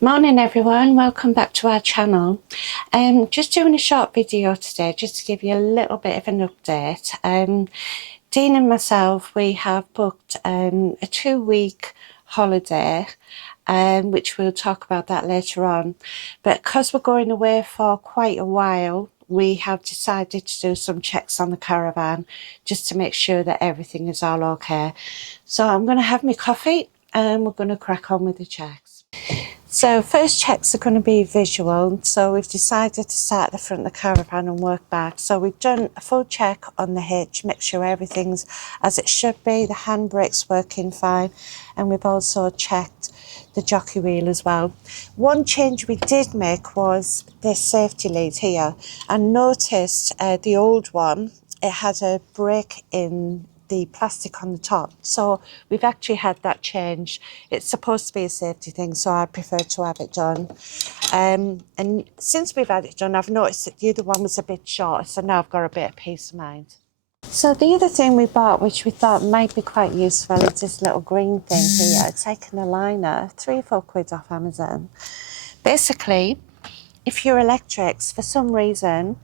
Morning everyone, welcome back to our channel. Just doing a short video today just to give you a little bit of an update. Dean and myself, we have booked a 2-week holiday, which we'll talk about that later on. But because we're going away for quite a while, we have decided to do some checks on the caravan just to make sure that everything is all okay. So I'm going to have my coffee and we're going to crack on with the checks. So first checks are going to be visual. So we've decided to start at the front of the caravan and work back. So we've done a full check on the hitch, make sure everything's as it should be, the handbrake's working fine, and we've also checked the jockey wheel as well. One change we did make was this safety lead here. I noticed the old one, it had a break in the plastic on the top, so we've actually had that changed. It's supposed to be a safety thing, so I prefer to have it done. And since we've had it done, I've noticed that the other one was a bit short, so now I've got a bit of peace of mind. So the other thing we bought, which we thought might be quite useful, is this little green thing here. It's like an aligner, 3 or 4 quid off Amazon. Basically, if your electrics for some reason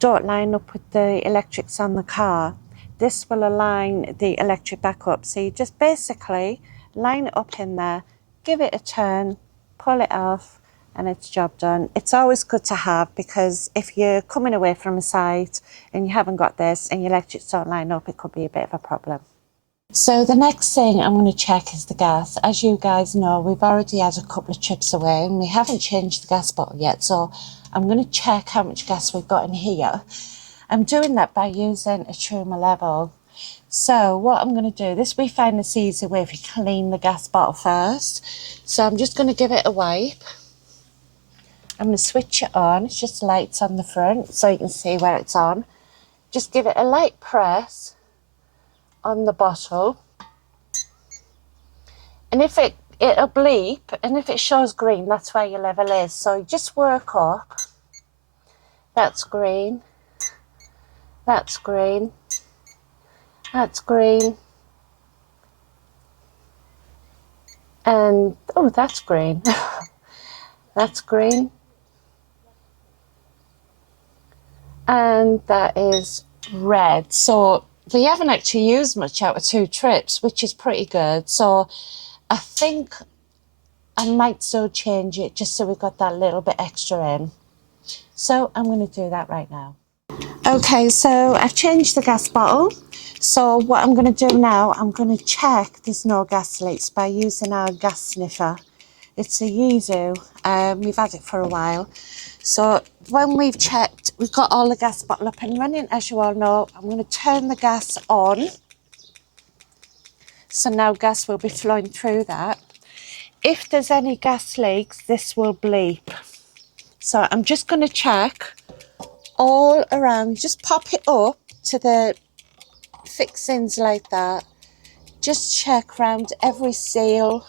don't line up with the electrics on the car, this will align the electric back up. So you just basically line it up in there, give it a turn, pull it off, and it's job done. It's always good to have, because if you're coming away from a site and you haven't got this and your electrics don't line up, it could be a bit of a problem. So the next thing I'm going to check is the gas. As you guys know, we've already had a couple of trips away and we haven't changed the gas bottle yet. So I'm going to check how much gas we've got in here. I'm doing that by using a Truma level. So what I'm going to do, this we find this easy way if you clean the gas bottle first. So I'm just going to give it a wipe. I'm going to switch it on. It's just lights on the front so you can see where it's on. Just give it a light press on the bottle. And if it'll bleep, and if it shows green, that's where your level is. So you just work up. That's green. That's green. That's green. And, oh, that's green. That's green. And that is red. So we haven't actually used much out of 2 trips, which is pretty good. So I think I might still change it just so we've got that little bit extra in. So I'm going to do that right now. Okay, so I've changed the gas bottle. So what I'm going to do now, I'm going to check there's no gas leaks by using our gas sniffer. It's a Yuzu. We've had it for a while. So when we've checked, we've got all the gas bottle up and running. As you all know, I'm going to turn the gas on. So now gas will be flowing through that. If there's any gas leaks, this will bleep. So I'm just going to check all around, just pop it up to the fixings like that. Just check around every seal,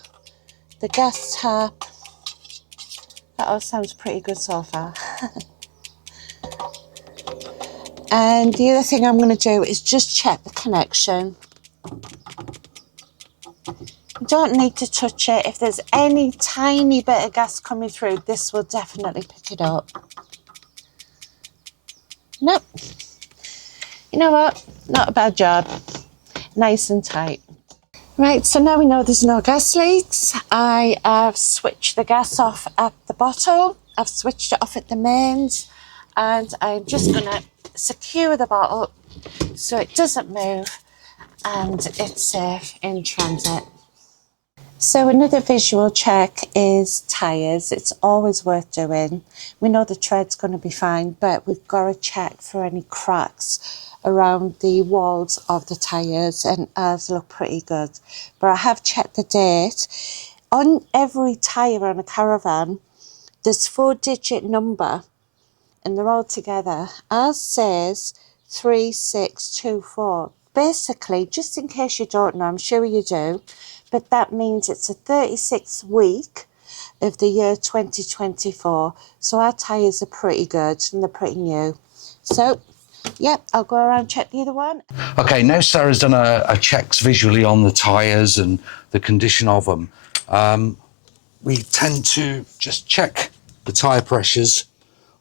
the gas tap. That all sounds pretty good so far. And the other thing I'm going to do is just check the connection. You don't need to touch it. If there's any tiny bit of gas coming through, this will definitely pick it up. Nope. You know what? Not a bad job. Nice and tight. Right, so now we know there's no gas leaks. I have switched the gas off at the bottle. I've switched it off at the mains. And I'm just going to secure the bottle so it doesn't move and it's safe in transit. So another visual check is tyres. It's always worth doing. We know the tread's going to be fine, but we've got to check for any cracks around the walls of the tyres, and ours look pretty good. But I have checked the date. On every tyre on a Caravan, there's 4-digit number, and they're all together. Ours says 3624. Basically, just in case you don't know, I'm sure you do, but that means it's a 36th week of the year 2024. So our tyres are pretty good and they're pretty new. So Yep, I'll go around check the other one. Okay, now Sarah's done a checks visually on the tyres and the condition of them. We tend to just check the tyre pressures.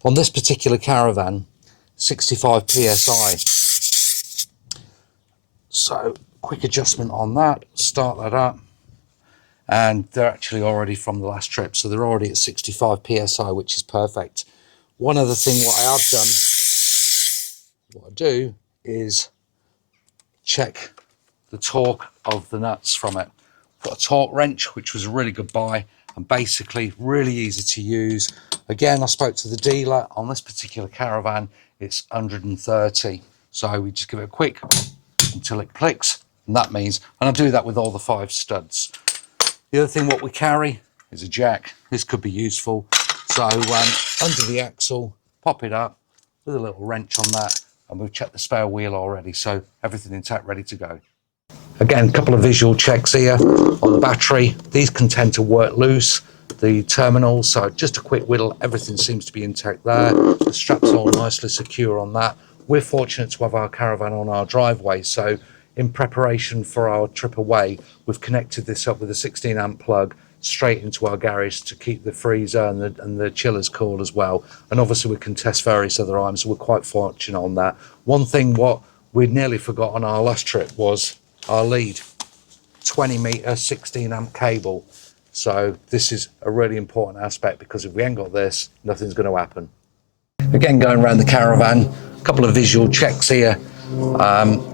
On this particular Caravan, 65 psi. So quick adjustment on that, start that up. And they're actually already from the last trip, so they're already at 65 psi, which is perfect. One other thing what I have done, what I do is check the torque of the nuts from it. Got a torque wrench, which was a really good buy, and basically really easy to use. Again, I spoke to the dealer on this particular Caravan, it's 130. So we just give it a quick until it clicks, and that means, and I do that with all the 5 studs. The other thing what we carry is a jack. This could be useful. So under the axle, pop it up with a little wrench on that, and we've checked the spare wheel already, so everything intact, ready to go. Again, a couple of visual checks here on the battery. These can tend to work loose, the terminals, so just a quick whittle, everything seems to be intact there. The straps all nicely secure on that. We're fortunate to have our Caravan on our driveway, so in preparation for our trip away, we've connected this up with a 16 amp plug straight into our garage to keep the freezer and the chillers cool as well. And obviously we can test various other items, so we're quite fortunate on that. One thing what we'd nearly forgot on our last trip was our lead, 20 metre 16 amp cable. So this is a really important aspect, because if we ain't got this, nothing's going to happen. Again, going around the Caravan, a couple of visual checks here.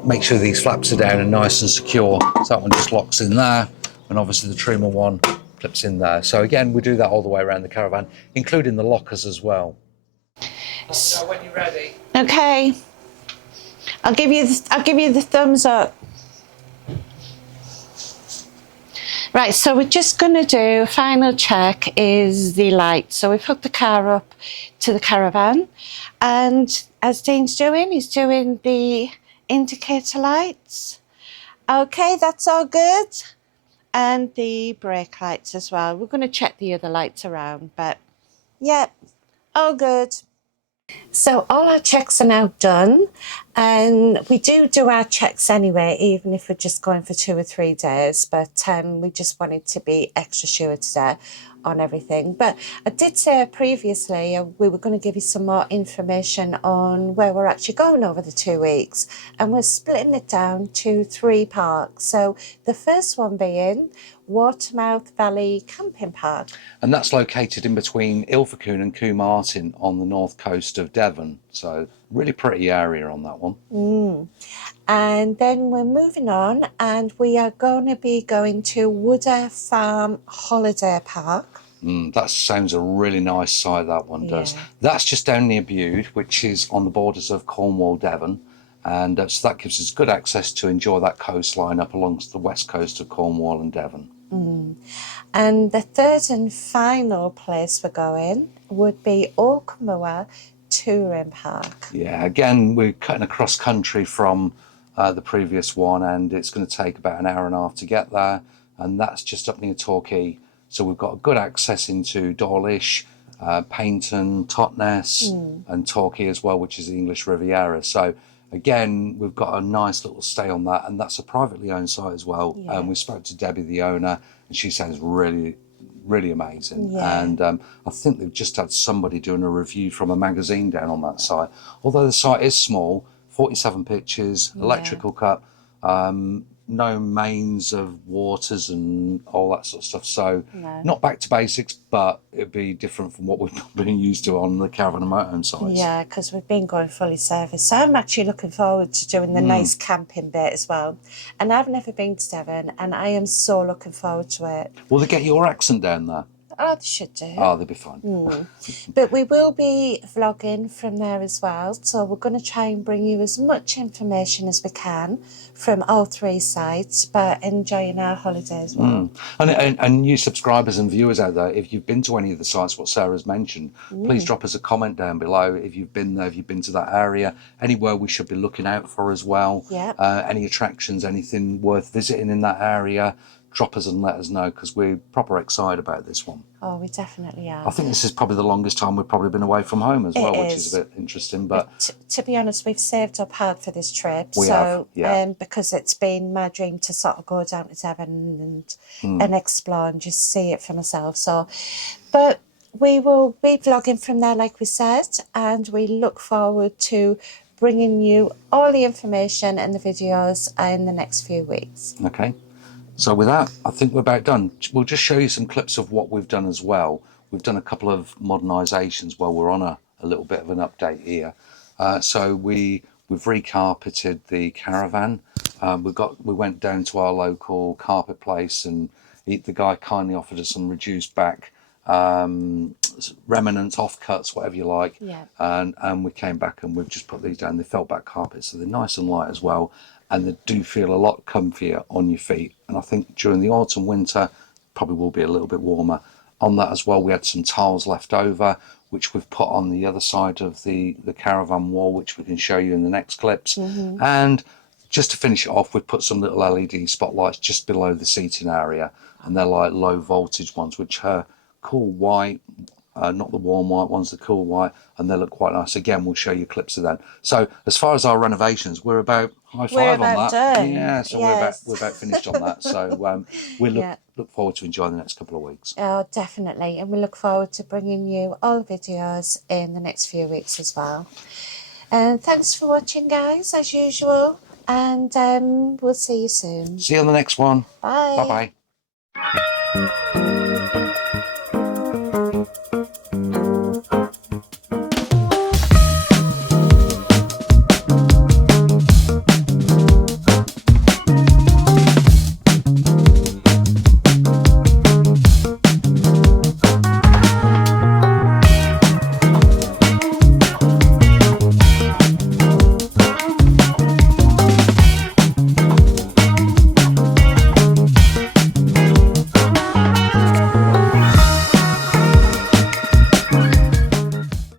Make sure these flaps are down and nice and secure. So that one just locks in there, and obviously the trimmer one clips in there. So again, we do that all the way around the Caravan, including the lockers as well. So when you're ready. Okay. I'll give you the thumbs up. Right, so we're just going to do a final check is the light. So we've hooked the car up to the Caravan, and as Dean's doing, he's doing the indicator lights. Okay, that's all good. And the brake lights as well. We're going to check the other lights around, but yep, all good. So all our checks are now done, and we do our checks anyway, even if we're just going for 2 or 3 days, but we just wanted to be extra sure today on everything. But I did say previously we were going to give you some more information on where we're actually going over the 2 weeks, and we're splitting it down to 3 parks. So the first one being Watermouth Valley Camping Park. And that's located in between Ilfracombe and Coomartin on the north coast of Devon. So really pretty area on that one. And then we're moving on, and we are going to be going to Wooder Farm Holiday Park. That sounds a really nice site, that one does. That's just down near Bude, which is on the borders of Cornwall, Devon. And so that gives us good access to enjoy that coastline up along the west coast of Cornwall and Devon. And the third and final place we're going would be Orkmoor Touring Park. Yeah, again, we're cutting across country from the previous one, and it's going to take about an hour and a half to get there. And that's just up near Torquay. So we've got good access into Dawlish, Paynton, Totnes, and Torquay as well, which is the English Riviera. So again, we've got a nice little stay on that, and that's a privately owned site as well. We spoke to Debbie, the owner, and she sounds really amazing. And I think they've just had somebody doing a review from a magazine down on that site. Although the site is small, 47 pictures, electrical cut, no mains of waters and all that sort of stuff. So not back to basics, but it'd be different from what we've been used to on the Caravan and motorhome sites. Yeah, because we've been going fully serviced. So I'm actually looking forward to doing the nice camping bit as well. And I've never been to Devon, and I am so looking forward to it. Will they get your accent down there? Oh, they should do. Oh, they'll be fine. But we will be vlogging from there as well. So we're going to try and bring you as much information as we can from all 3 sites, but enjoying our holiday as well. And new subscribers and viewers out there, if you've been to any of the sites what Sarah's mentioned, please drop us a comment down below if you've been there, if you've been to that area, anywhere we should be looking out for as well. Any attractions, anything worth visiting in that area. drop us and let us know, because we're proper excited about this one. Oh, we definitely are. I think this is probably the longest time we've probably been away from home as well, which is is. a bit interesting. But to be honest, we've saved up hard for this trip. We have, yeah. Because it's been my dream to sort of go down to Devon and explore and just see it for myself. So, but we will be vlogging from there, like we said, and we look forward to bringing you all the information and the videos in the next few weeks. Okay. So with that, I think we're about done. We'll just show you some clips of what we've done as well. We've done a couple of modernisations while we're on a little bit of an update here. So we've recarpeted the Caravan. We went down to our local carpet place, and the guy kindly offered us some reduced back remnants, offcuts, whatever you like. Yeah. And we came back and we've just put these down. They felt back carpets, so they're nice and light as well, and they do feel a lot comfier on your feet. And I think during the autumn, winter, probably will be a little bit warmer. On that as well, we had some tiles left over, which we've put on the other side of the Caravan wall, which we can show you in the next clips. And just to finish it off, we've put some little LED spotlights just below the seating area, and they're like low voltage ones, which are cool white, not the warm white ones, the cool white, and they look quite nice. Again, we'll show you clips of them. So as far as our renovations, we're about high five on that. Done. Yeah, so Yes. we're about finished on that. So we look forward to enjoying the next couple of weeks. Oh, definitely. And we look forward to bringing you all the videos in the next few weeks as well. And thanks for watching, guys, as usual. And we'll see you soon. See you on the next one. Bye. Bye-bye.